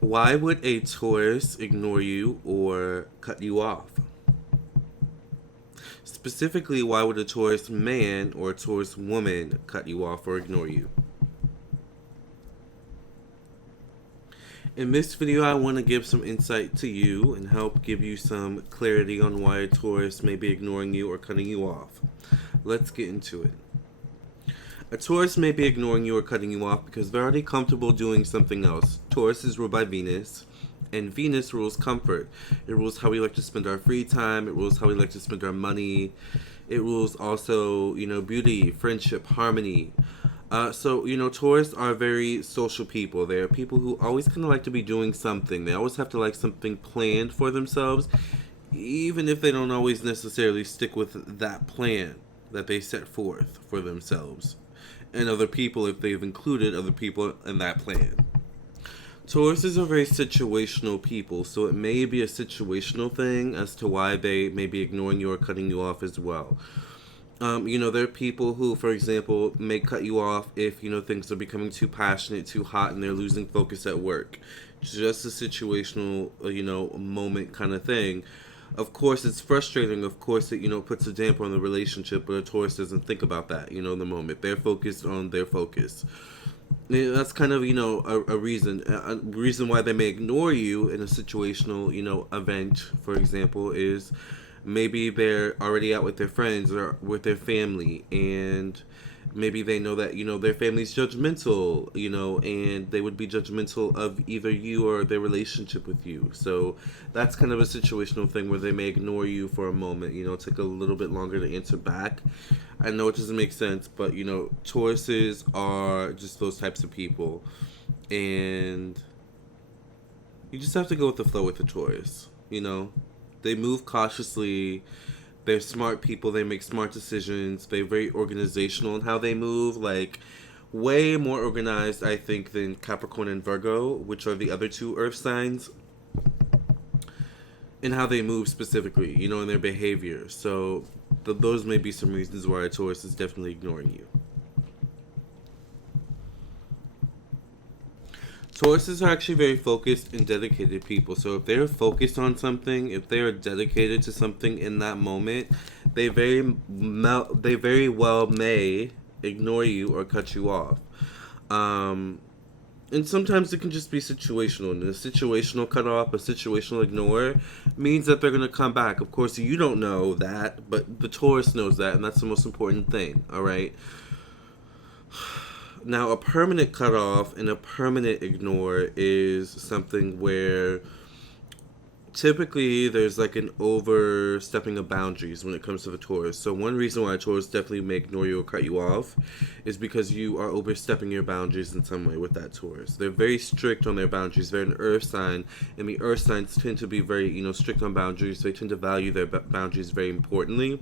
Why would a Taurus ignore you or cut you off? Specifically, why would a Taurus man or a Taurus woman cut you off or ignore you? In this video, I want to give some insight to you and help give you some clarity on why a Taurus may be ignoring you or cutting you off. Let's get into it. A Taurus may be ignoring you or cutting you off because they're already comfortable doing something else. Taurus is ruled by Venus, and Venus rules comfort. It rules how we like to spend our free time. It rules how we like to spend our money. It rules also, beauty, friendship, harmony. Taurus are very social people. They're people who always kind of like to be doing something. They always have to like something planned for themselves, even if they don't always necessarily stick with that plan that they set forth for themselves and other people if they've included other people in that plan. Tauruses are very situational people, so it may be a situational thing as to why they may be ignoring you or cutting you off as well. There are people who, for example, may cut you off if, things are becoming too passionate, too hot, and they're losing focus at work. Just a situational, moment kind of thing. Of course, it's frustrating. Of course, it, puts a damper on the relationship, but a Taurus doesn't think about that, in the moment. They're focused on their focus. Yeah, that's kind of, a reason why they may ignore you in a situational, event, for example, is maybe they're already out with their friends or with their family, and maybe they know that, their family's judgmental, and they would be judgmental of either you or their relationship with you. So that's kind of a situational thing where they may ignore you for a moment, take a little bit longer to answer back. I know it doesn't make sense, but, Tauruses are just those types of people. And you just have to go with the flow with the Taurus, They move cautiously. They're smart people. They make smart decisions. They're very organizational in how they move. Like, way more organized, I think, than Capricorn and Virgo, which are the other two earth signs, in how they move specifically, in their behavior. So, those may be some reasons why a Taurus is definitely ignoring you. Tauruses are actually very focused and dedicated people. So if they're focused on something, if they are dedicated to something in that moment, they very well may ignore you or cut you off. And sometimes it can just be situational. And a situational cutoff, a situational ignore, means that they're going to come back. Of course, you don't know that, but the Taurus knows that, and that's the most important thing, all right? Now, a permanent cutoff and a permanent ignore is something where typically there's like an overstepping of boundaries when it comes to the Taurus. So one reason why a Taurus definitely may ignore you or cut you off is because you are overstepping your boundaries in some way with that Taurus. They're very strict on their boundaries. They're an earth sign, and the earth signs tend to be very, strict on boundaries. They tend to value their boundaries very importantly.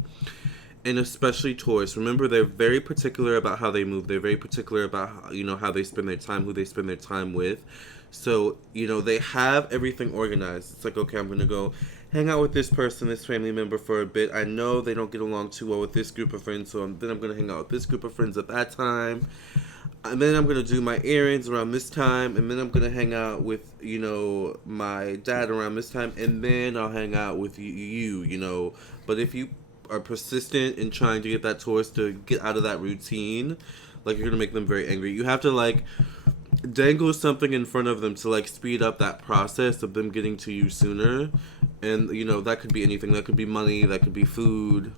And especially Taurus, remember, they're very particular about how they move. They're very particular about how they spend their time, who they spend their time with. So they have everything organized. It's like, okay, I'm gonna go hang out with this person, this family member for a bit. I know they don't get along too well with this group of friends, so then I'm gonna hang out with this group of friends at that time. And then I'm gonna do my errands around this time, and then I'm gonna hang out with my dad around this time, and then I'll hang out with you. But if you are persistent in trying to get that Taurus to get out of that routine, like, you're gonna make them very angry. You have to like dangle something in front of them to like speed up that process of them getting to you sooner. And that could be anything. That could be money, that could be food,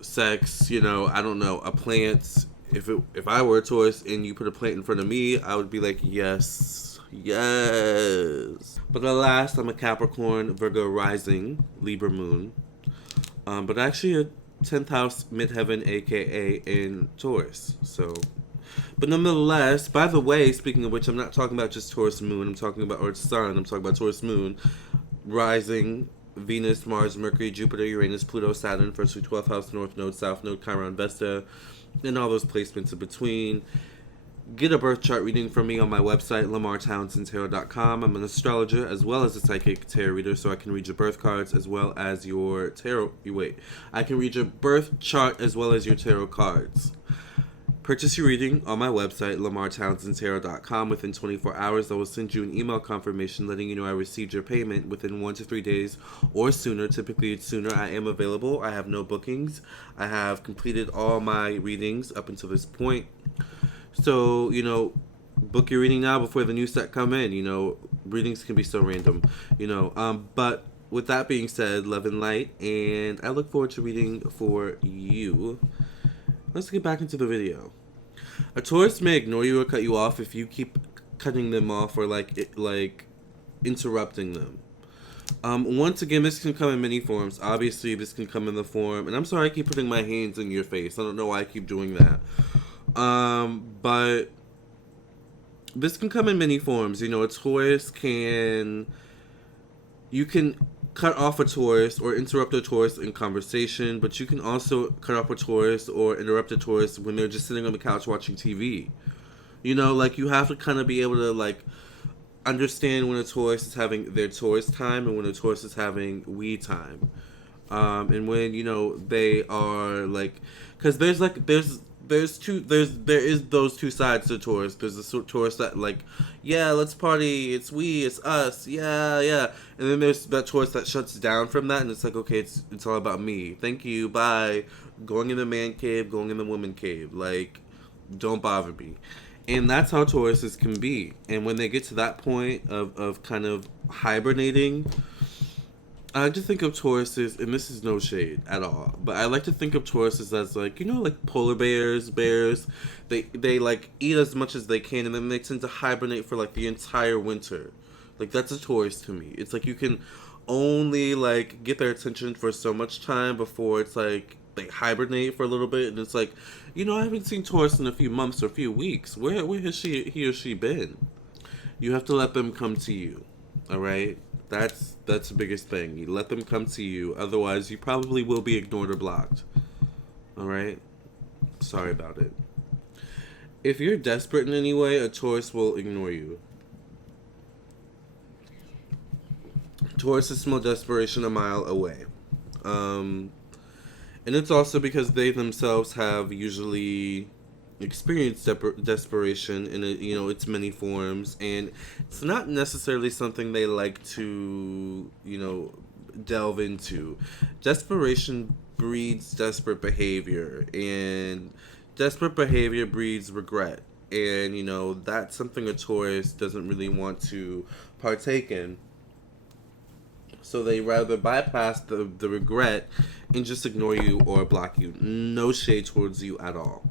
sex, I don't know, a plant. If I were a Taurus and you put a plant in front of me, I would be like, yes. But alas, I'm a Capricorn, Virgo rising, Libra moon. But actually a 10th house midheaven, aka in Taurus. So, but nonetheless, by the way, speaking of which, I'm not talking about just Taurus moon. I'm talking about, or sun. I'm talking about Taurus moon, rising, Venus, Mars, Mercury, Jupiter, Uranus, Pluto, Saturn, first through 12th house, North Node, South Node, Chiron, Vesta, and all those placements in between. Get a birth chart reading from me on my website, LamarrTownsendTarot.com. I'm an astrologer as well as a psychic tarot reader, so I can read your birth cards as well as your tarot. I can read your birth chart as well as your tarot cards. Purchase your reading on my website, LamarrTownsendTarot.com. Within 24 hours, I will send you an email confirmation letting you know I received your payment within 1 to 3 days or sooner. Typically, it's sooner. I am available. I have no bookings. I have completed all my readings up until this point. So, book your reading now before the new set come in. Readings can be so random, but with that being said, love and light, and I look forward to reading for you. Let's get back into the video. A Taurus may ignore you or cut you off if you keep cutting them off or interrupting them. Once again, this can come in many forms. Obviously, this can come in the form, and I'm sorry I keep putting my hands in your face. I don't know why I keep doing that. But this can come in many forms. A Taurus you can cut off a Taurus or interrupt a Taurus in conversation, but you can also cut off a Taurus or interrupt a Taurus when they're just sitting on the couch watching TV. You have to kind of be able to, understand when a Taurus is having their Taurus time and when a Taurus is having we time. And when, they are, because there is those two sides to Taurus. There's the Taurus that yeah, let's party, it's we, it's us, yeah. And then there's that Taurus that shuts down from that and it's okay, it's all about me. Thank you, bye. Going in the man cave, going in the woman cave. Don't bother me. And that's how Tauruses can be. And when they get to that point of kind of hibernating, I like to think of Tauruses, and this is no shade at all, but I like to think of Tauruses as polar bears. They eat as much as they can, and then they tend to hibernate for the entire winter. That's a Taurus to me. It's you can only get their attention for so much time before it's they hibernate for a little bit, and it's I haven't seen Taurus in a few months or a few weeks. Where has he or she been? You have to let them come to you. All right. That's the biggest thing. You let them come to you. Otherwise, you probably will be ignored or blocked. All right? Sorry about it. If you're desperate in any way, a Taurus will ignore you. Tauruses smell desperation a mile away. And it's also because they themselves have usually experienced desperation in its many forms, and it's not necessarily something they like to delve into. Desperation breeds desperate behavior, and desperate behavior breeds regret, and that's something a Taurus doesn't really want to partake in. So they rather bypass the regret and just ignore you or block you. No shade towards you at all.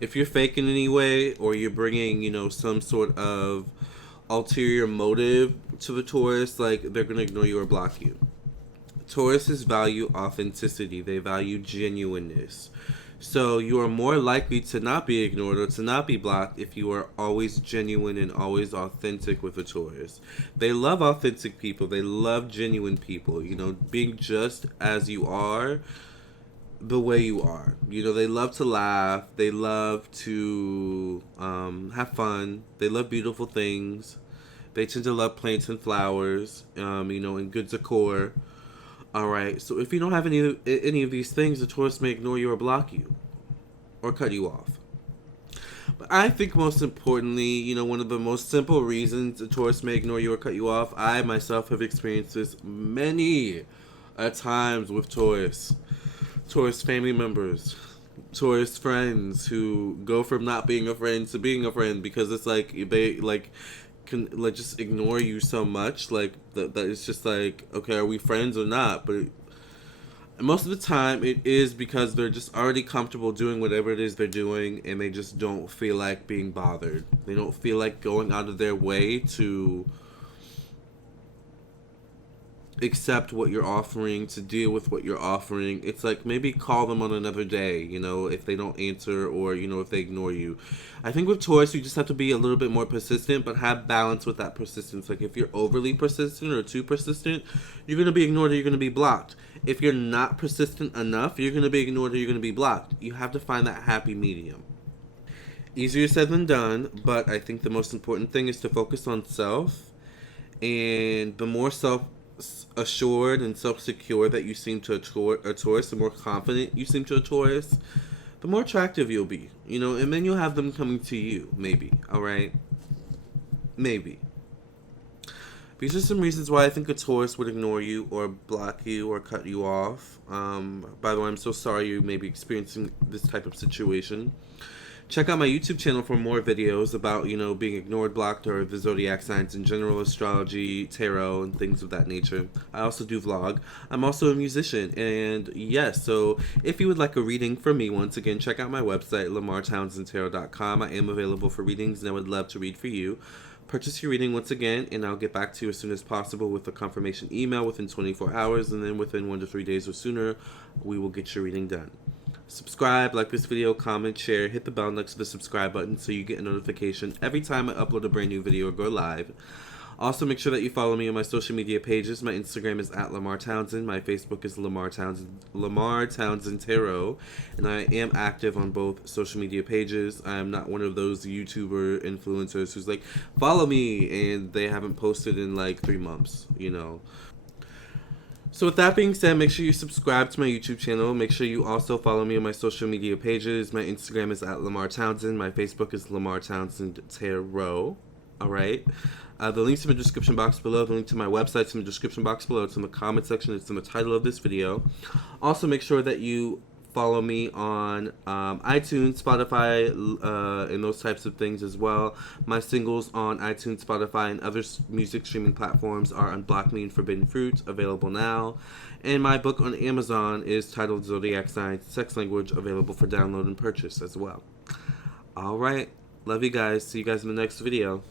If you're fake in any way, or you're bringing, some sort of ulterior motive to the Taurus, they're going to ignore you or block you. Tauruses value authenticity. They value genuineness. So you are more likely to not be ignored or to not be blocked if you are always genuine and always authentic with a Taurus. They love authentic people. They love genuine people. Being just as you are, the way you are. They love to laugh. They love to have fun. They love beautiful things. They tend to love plants and flowers, and good decor. All right. So if you don't have any of these things, the Taurus may ignore you or block you or cut you off. But I think most importantly, one of the most simple reasons a Taurus may ignore you or cut you off, I myself have experienced this many times with Taurus family members, Taurus friends who go from not being a friend to being a friend because it's they can just ignore you so much that it's just okay, are we friends or not? But most of the time it is because they're just already comfortable doing whatever it is they're doing, and they just don't feel like being bothered. They don't feel like going out of their way to accept what you're offering, to deal with what you're offering. It's maybe call them on another day, if they don't answer or, if they ignore you. I think with Taurus, you just have to be a little bit more persistent, but have balance with that persistence. If you're overly persistent or too persistent, you're going to be ignored or you're going to be blocked. If you're not persistent enough, you're going to be ignored or you're going to be blocked. You have to find that happy medium. Easier said than done, but I think the most important thing is to focus on self, and the more self-assured and self-secure that you seem to a Taurus, the more confident you seem to a Taurus, the more attractive you'll be, you know, and then you'll have them coming to you, maybe, all right? Maybe. These are some reasons why I think a Taurus would ignore you or block you or cut you off. By the way, I'm so sorry you may be experiencing this type of situation. Check out my YouTube channel for more videos about, you know, being ignored, blocked, or the zodiac signs in general, astrology, tarot, and things of that nature. I also do vlog. I'm also a musician, and yes, so if you would like a reading from me, once again, check out my website, LamarrTownsendTarot.com. I am available for readings, and I would love to read for you. Purchase your reading once again, and I'll get back to you as soon as possible with a confirmation email within 24 hours, and then within 1 to 3 days or sooner, we will get your reading done. Subscribe, like this video, comment, share, hit the bell next to the subscribe button so you get a notification every time I upload a brand new video or go live. Also, make sure that you follow me on my social media pages. My Instagram is at Lamarr Townsend. My Facebook is Lamarr Townsend Tarot. And I am active on both social media pages. I am not one of those YouTuber influencers who's like, follow me, and they haven't posted in like 3 months, you know. So with that being said, make sure you subscribe to my YouTube channel. Make sure you also follow me on my social media pages. My Instagram is at Lamarr Townsend. My Facebook is Lamarr Townsend Tarot. All right. The link's in the description box below. The link to my website's in the description box below. It's in the comment section. It's in the title of this video. Also, make sure that you follow me on iTunes, Spotify, and those types of things as well. My singles on iTunes, Spotify, and other music streaming platforms are Unblock Me and Forbidden Fruit, available now. And my book on Amazon is titled Zodiac Signs, Sex Language, available for download and purchase as well. All right. Love you guys. See you guys in the next video.